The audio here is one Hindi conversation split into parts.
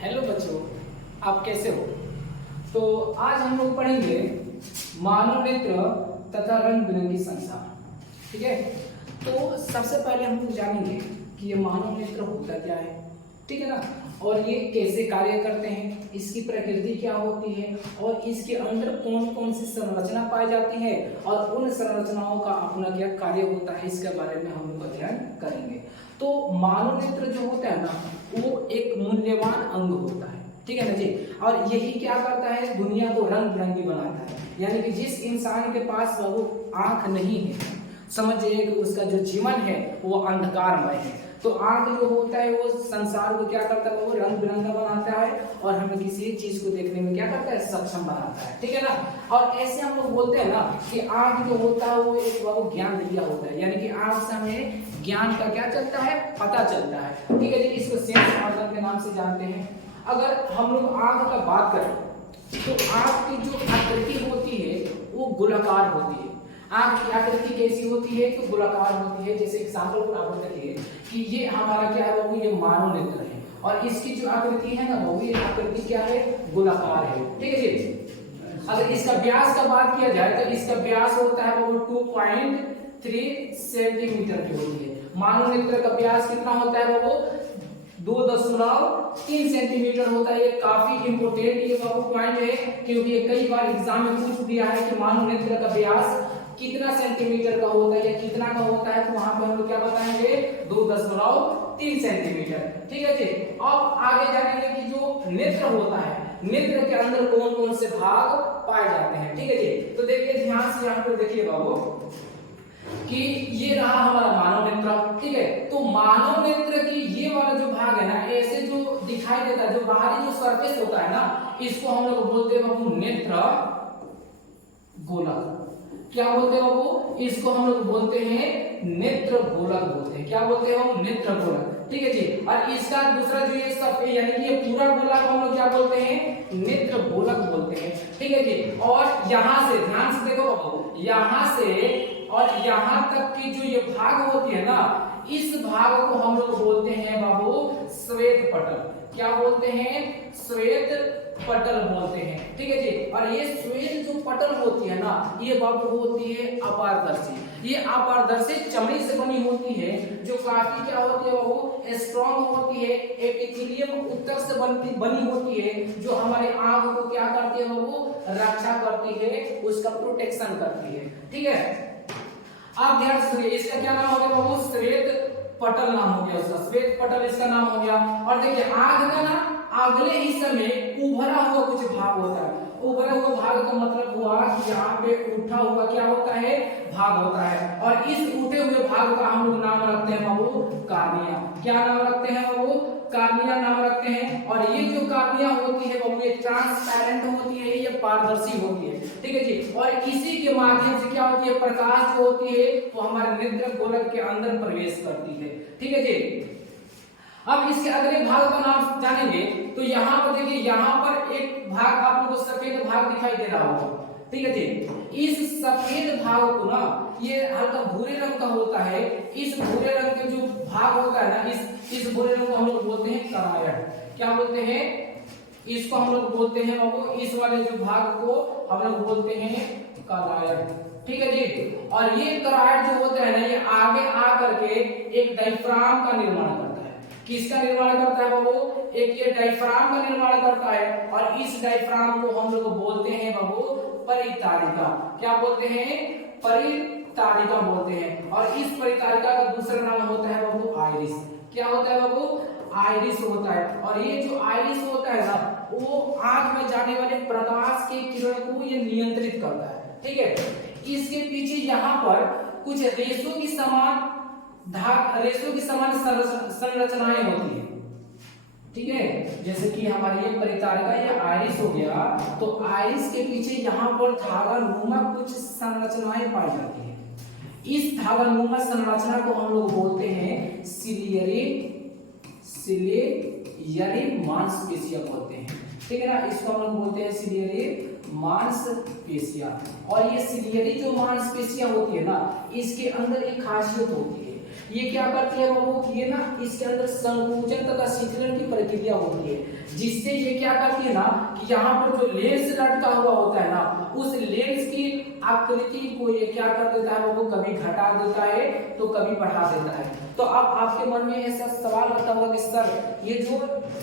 हेलो बच्चों, आप कैसे हो। तो आज हम लोग पढ़ेंगे मानव नेत्र तथा रंग बिरंगी संसार। ठीक है, तो सबसे पहले हम लोग जानेंगे कि ये मानव नेत्र होता क्या है। ठीक है ना, और ये कैसे कार्य करते हैं, इसकी प्रकृति क्या होती है और इसके अंदर कौन कौन सी संरचना पाई जाती है और उन संरचनाओं का अपना क्या कार्य होता है, इसके बारे में हम लोग अध्ययन करेंगे। तो मानव नेत्र जो होता है ना, वो एक मूल्यवान अंग होता है। ठीक है ना जी, और यही क्या करता है, दुनिया को रंग बिरंगी बनाता है। यानी कि जिस इंसान के पास वो आंख नहीं है, समझिए कि उसका जो जीवन है वो अंधकारमय है। तो आंख जो होता है वो संसार को क्या करता है, वो रंग बिरंगा बनाता है और हमें किसी एक चीज को देखने में क्या करता है, सक्षम बनाता है। ठीक है ना, और ऐसे हम लोग बोलते हैं ना कि आंख जो होता है वो एक वो ज्ञान दिया होता है। यानी कि आंख से हमें ज्ञान का क्या चलता है, पता चलता है। ठीक है जी, इसको सेंस ऑर्गन के नाम से जानते हैं। अगर हम लोग आंख का बात करें तो आंख की जो आकृति होती है वो गोलाकार होती है। आंख की आकृति कैसी होती है, तो गोलाकार होती है। जैसे एग्जांपल को आप देखिए कि ये हमारा क्या है, वो ये मानव नेत्र है और इसकी जो आकृति है ना, वो ये आकृति क्या है, गोलाकार है। ठीक है जी। अगर इसका व्यास का बात किया जाए तो इसका व्यास होता है वो 2.3 सेंटीमीटर की होती है। मानव नेत्र का व्यास कितना होता है, वो 2.3 सेंटीमीटर होता है। ये काफी इंपोर्टेंट ये पॉइंट है, क्योंकि ये कई बार एग्जाम में पूछ दिया है कि मानव नेत्र का व्यास कितना सेंटीमीटर का होता है या कितना का होता है, तो वहां पे हम लोग क्या बताएंगे, 2.3 सेंटीमीटर। ठीक है जी। अब आगे जानेंगे कि जो नेत्र होता है, नेत्र के अंदर कौन कौन से भाग पाए जाते हैं। ठीक है जी, तो देखिए ध्यान से यहाँ पे देखिए बाबू कि ये रहा हमारा मानव नेत्र। ठीक है, तो मानव नेत्र की ये वाला जो भाग है ना, ऐसे जो दिखाई देता है, जो बाहरी जो सरफेस होता है ना, इसको हम लोग बोलते हैं बाबू नेत्र गोलक। क्या बोलते हैं बाबू, इसको हम लोग बोलते हैं नेत्र गोलक बोलते हैं। क्या बोलते हैं हम, नेत्र गोलक। ठीक है जी। और इसका दूसरा जो ये सब यानी कि ये पूरा गोलक हम लोग क्या बोलते हैं, नेत्र गोलक बोलते हैं। ठीक है जी। और यहां से ध्यान से देखो बाबू, यहां से और यहां तक की जो ये भाग होती है ना, इस भाग को हम लोग बोलते हैं बाबू श्वेत पटल। क्या बोलते हैं, श्वेत पटल बोलते हैं। ठीक है जी। और ये श्वेत जो पटल होती है ना, ये बाबू होती है अपारदर्शी। ये अपारदर्शी चमड़ी से बनी होती है, जो काफी क्या होती है बाबू, स्ट्रॉन्ग होती है। एपिथेलियम उत्तक से बनी होती है, जो हमारे आंख को क्या करती है बाबू, रक्षा करती है, उसका प्रोटेक्शन करती है। ठीक है, आप ध्यान से सुनिए, इसका क्या नाम हो गया बाबू, श्वेत पटल नाम हो गया उसका, श्वेत पटल इसका नाम हो गया। और देखिए आंख का ना अगले हिस्से में उभरा हुआ कुछ भाग होता है। उभरा हुआ भाग का मतलब हुआ कि यहाँ पे उठा हुआ क्या होता है, भाग होता है। और इस उठे हुए भाग का हम लोग नाम रखते हैं बाबू कार्निया। क्या नाम रखते हैं बाबू, कार्निया नाम रखते हैं। और ये जो कार्निया होती है बाबू, ये ट्रांसपेरेंट होती है, ये पारदर्शी होती है। ठीक है जी। और इसी के माध्यम से क्या होती है, प्रकाश जो होती है वो हमारे नेत्र गोलक के अंदर प्रवेश करती है। ठीक है जी। अब इसके अगले भाग का नाम जानेंगे तो यहाँ पर देखिए, यहाँ पर एक भाग आप लोगों को सफेद भाग दिखाई दे रहा होगा। ठीक है जी। इस सफेद भाग को ना, ये हल्का भूरे रंग का होता है। इस भूरे रंग के जो भाग होता है ना, इस भूरे रंग को हम लोग बोलते हैं करायड। क्या बोलते हैं, इसको हम लोग बोलते हैं बाबू, इस वाले जो भाग को हम लोग बोलते हैं करायड। ठीक है जी। और ये करायड जो होता है ना, ये आगे आकर के एक डायफ्राम का निर्माण करता है। किसका निर्माण करता है बाबू, एक ये डायफ्राम का निर्माण करता है। और इस डायफ्राम को हम लोग बोलते हैं बाबू परितारिका। क्या बोलते हैं, परितारिका बोलते हैं। और इस परितारिका का दूसरा नाम होता है बाबू आइरिस। क्या होता है बाबू, आइरिस होता है। और ये जो आइरिस होता है ना, वो आंख में जाने वाले प्रकाश के किरण को ये नियंत्रित करता है। ठीक है, इसके पीछे यहाँ पर कुछ रेशों की समान संरचनाएं होती है। ठीक है, जैसे कि हमारी ये परितारिका या आइरिस हो गया, तो आइरिस के पीछे यहाँ पर धागा नुमा कुछ संरचनाएं पाई जाती है। इस धागा नुमा संरचना को हम लोग बोलते हैं सिलियरी मांसपेशियां बोलते हैं। ठीक है ना, इसको हम लोग बोलते हैं सिलियरी मांसपेशियां। और ये सिलियरी जो मांसपेशियां होती है ना, इसके अंदर एक खासियत होती है ये क्या करती है बाबू, ये ना इसके अंदर संकुचन तथा शीतलन की प्रक्रिया होती है, जिससे ये क्या करती है ना कि यहाँ पर जो लेंस लटका हुआ होता है ना, उस लेंस की आकृति को ये क्या कर देता है बाबू, कभी घटा देता है तो कभी बढ़ा देता है। तो अब आपके मन में ऐसा सवाल आता होगा कि सर ये जो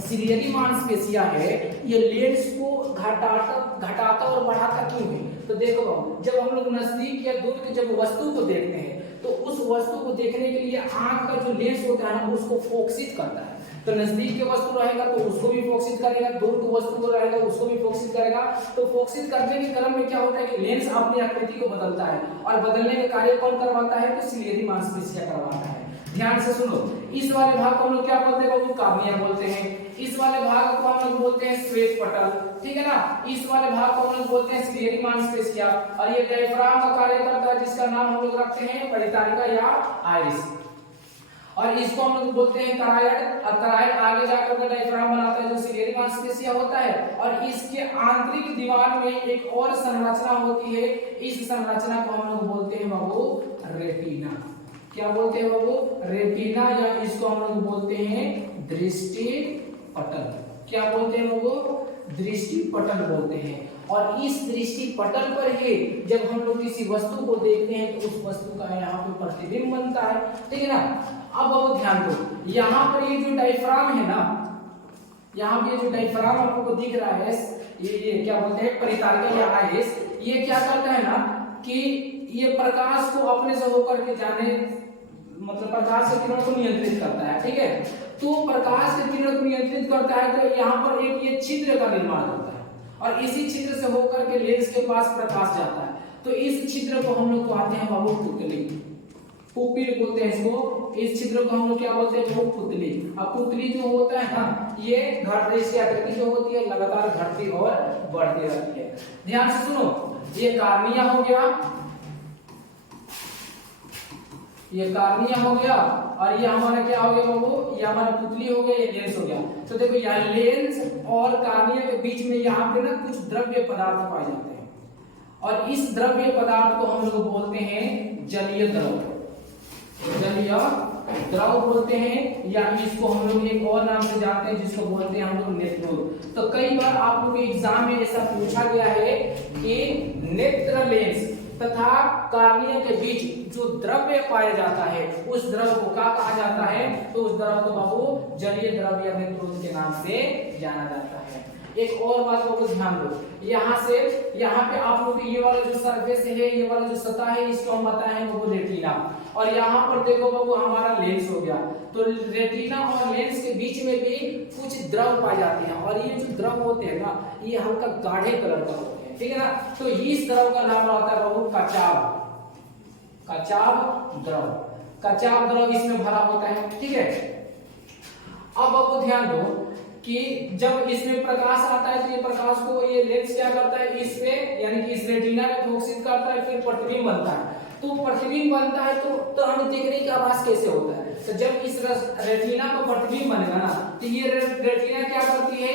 सिलियरी मांसपेशियां है ये लेंस को घटाता और बढ़ाता क्यों है? तो देखो बाबू, जब हम लोग नजदीक या दूर की जब वस्तु को देखते हैं तो उस वस्तु को देखने के लिए आंख का जो लेंस होता है ना उसको फोकसित करता है। तो नजदीक के वस्तु रहेगा तो उसको भी फोकसित करेगा, दूर की वस्तु को रहेगा उसको भी फोकसित करेगा। तो फोकसित करने के क्रम में क्या होता है कि लेंस अपनी आकृति को बदलता है, और बदलने का कार्य कौन करवाता है? तो सिलियरी मांसपेशियां करवाता है। ध्यान से सुनो, इस वाले भाग को हम लोग क्या बोलते हैं बाबू? कार्निया बोलते हैं। इस वाले भाग को हम लोग बोलते हैं श्वेत पटल, ठीक है ना। इस वाले भाग को हम लोग बोलते हैं सिलियरी मांसपेशिया, और ये डायफ्राम का कार्य करता है जिसका नाम हम लोग रखते हैं परितारिका या आइरिस। और इसको हम लोग बोलते हैं करायड, और करायड आगे जाकर के डायफ्राम बनाता है जो सिलियरी मांसपेशिया होता है। और इसके आंतरिक दीवार में एक और संरचना होती है, इस संरचना को हम लोग बोलते हैं बाबू रेटिना। क्या बोलते हैं बाबू? रेटिना, या इसको हम लोग बोलते हैं दृष्टि पटल। क्या बोलते हैं बाबू? दृष्टि पटल बोलते हैं। और इस दृष्टि पटल पर ही जब हम लोग किसी वस्तु को देखते हैं तो उस वस्तु का यहाँ पे प्रतिबिंब बनता है, ठीक है ना। अब बाबू ध्यान दो, यहाँ पर ये जो डायफ्राम है ना, यहाँ पे जो डायफ्राम आपको दिख रहा है, ये क्या बोलते हैं परितारिका या आइरिस, ये क्या करता है ना कि ये प्रकाश को अपने से होकर के जाने, मतलब प्रकाश के किरणों को नियंत्रित करता है, ठीक है। तो प्रकाश के किरणों को नियंत्रित करता है तो यहाँ पर एक ये छिद्र का निर्माण होता है, और इसी छिद्र से होकर के लेंस के पास प्रकाश जाता है। तो इस छिद्र को हम लोग कहते हैं बाबू पुतली, पुपिल बोलते हैं इसको। इस छिद्र को हम लोग क्या बोलते हैं? वो पुतली। अब पुतली जो होता है ना, ये इसकी आकृति जो होती है लगातार घटती और बढ़ती रहती है। ध्यान से सुनो, ये कार्निया हो गया, ये कार्निया हो गया, और ये हमारा क्या हो गया बाबू? ये हमारा पुतली हो गया, ये लेंस हो गया। तो देखो यहाँ लेंस और कार्निया के बीच में यहाँ पे ना कुछ द्रव्य पदार्थ पाए जाते हैं, और इस द्रव्य पदार्थ को हम लोग बोलते हैं जलीय द्रव, जलीय द्रव बोलते हैं, या इसको हम लोग एक और नाम से जानते हैं जिसको बोलते हैं हम लोग नेत्रोल। तो कई बार आप लोग एग्जाम में ऐसा पूछा गया है कि नेत्र लेंस तथा कार्निया के बीच जो द्रव्य पाया जाता है उस द्रव को क्या कहा जाता है? तो उस द्रव को बाबू जलीय द्रव या नेत्रोल के नाम से जाना जाता है। एक और बात को ध्यान दो, यहाँ से यहाँ पे आप लोग ये वाला जो सरफेस है, ये वाला जो सतह है, इसको हम बताए हैं बाबू रेटिना। और यहाँ पर देखो बाबू हमारा लेंस हो गया। तो रेटिना और लेंस के बीच में भी कुछ द्रव पाए जाते हैं, और ये जो द्रव होते हैं ना, ये हल्का गाढ़े कलर का होते हैं, ठीक है ना। तो इस द्रव का नाम होता है बाबू कचाव, कचाव द्रव। कचाव द्रव इसमें भरा होता है, ठीक है। अब बाबू ध्यान दो कि जब इसमें प्रकाश आता है तो ये प्रकाश को ये लेंस क्या करता है? इस पे यानी कि इस रेटिना में फोकसित करता है, फिर प्रतिबिंब बनता है। तो प्रतिबिंब बनता है तो हमें देखने की आवाज कैसे होता है? तो जब इस रेटिना को प्रतिबिंब बनेगा ना, तो ये रेटिना क्या करती है?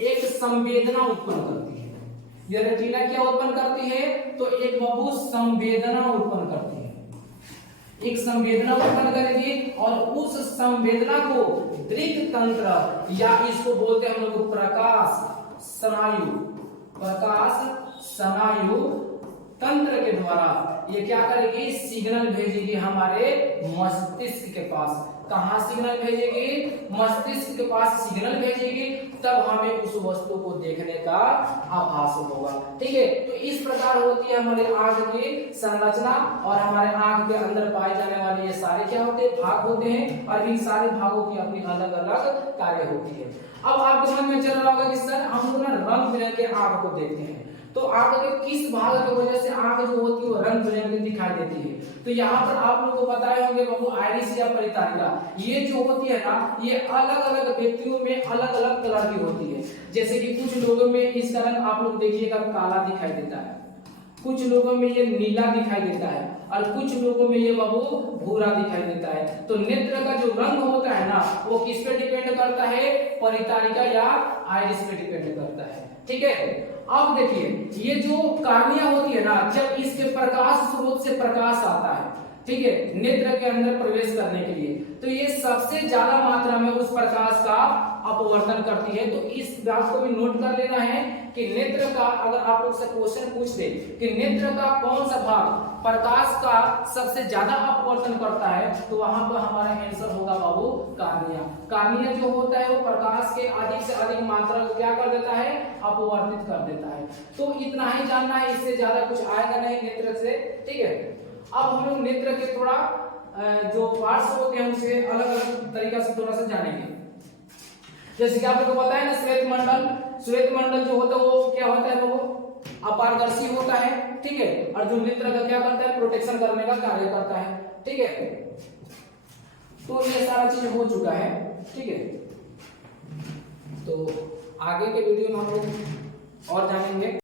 एक संवेदना उत्पन्न करती है। ये रेटिना क्या उत्पन्न करती है? तो एक बाबू संवेदना उत्पन्न करती है, एक संवेदना उत्पन्न करेगी, और उस संवेदना को दृक तंत्र या इसको बोलते हैं हम लोग प्रकाश स्नायु, प्रकाश स्नायु तंत्र के द्वारा ये क्या करेगी? सिग्नल भेजेगी हमारे मस्तिष्क के पास। कहां सिग्नल भेजेगी? मस्तिष्क के पास सिग्नल भेजेगी, तब हमें उस वस्तु को देखने का आभास होगा, ठीक है। तो इस प्रकार होती है हमारे आंख की संरचना, और हमारे आंख के अंदर पाए जाने वाले ये सारे क्या होते हैं? भाग होते हैं, और इन सारे भागों की अपनी अलग अलग कार्य होती है। अब आपको समझ में चल रहा होगा कि सर हम लोग ना रंग बिरंग के आंख को देखते हैं, तो आंख के किस भाग की वजह से आंख जो होती है वो रंग बिरंगी दिखाई देती है? तो यहाँ पर आप लोगों को बताए होंगे बाबू आइरिस या परितारिका, ये जो होती है ना, ये अलग अलग व्यक्तियों में अलग अलग कलर की होती है। जैसे कि कुछ लोगों में इसका रंग आप लोग देखिएगा काला दिखाई देता है, कुछ लोगों में ये नीला दिखाई देता है, और कुछ लोगों में ये बाबू भूरा दिखाई देता है। तो नेत्र का जो रंग होता है ना, वो किस पे डिपेंड करता है? परितारिका या आइरिस पे डिपेंड करता है, ठीक है। अब देखिए ये जो कार्निया होती है ना, जब इसके प्रकाश स्रोत से प्रकाश आता है, ठीक है, नेत्र के अंदर प्रवेश करने के लिए। तो ये सबसे ज्यादा मात्रा में उस प्रकाश का अपवर्तन करती है। तो इस बात को भी नोट कर लेना है कि नेत्र का, अगर आप लोग से क्वेश्चन पूछ दे कि नेत्र का कौन सा भाग प्रकाश का सबसे ज्यादा अपवर्तन करता है, तो वहां पर हमारा आंसर होगा बाबू कार्निया। कार्निया जो होता है वो प्रकाश के अधिक से अधिक मात्रा को क्या कर देता है, अपवर्तित कर देता है। तो इतना ही जानना है, इससे ज्यादा कुछ आएगा नहीं नेत्र से। ठीक है, अब हम लोग नेत्र के थोड़ा जो पार्ट्स होते हैं उसे अलग अलग तरीका से थोड़ा सा जानेंगे। जैसे कि आप लोगों को पता है ना, श्वेत मंडल, श्वेत मंडल जो होता है वो क्या होता है, वो अपारदर्शी होता है। ठीक है, और जो नेत्र का क्या करता है, प्रोटेक्शन करने का कार्य करता है। ठीक है, तो ये सारा चीज हो चुका है। ठीक है, तो आगे के वीडियो में हम लोग और जानेंगे।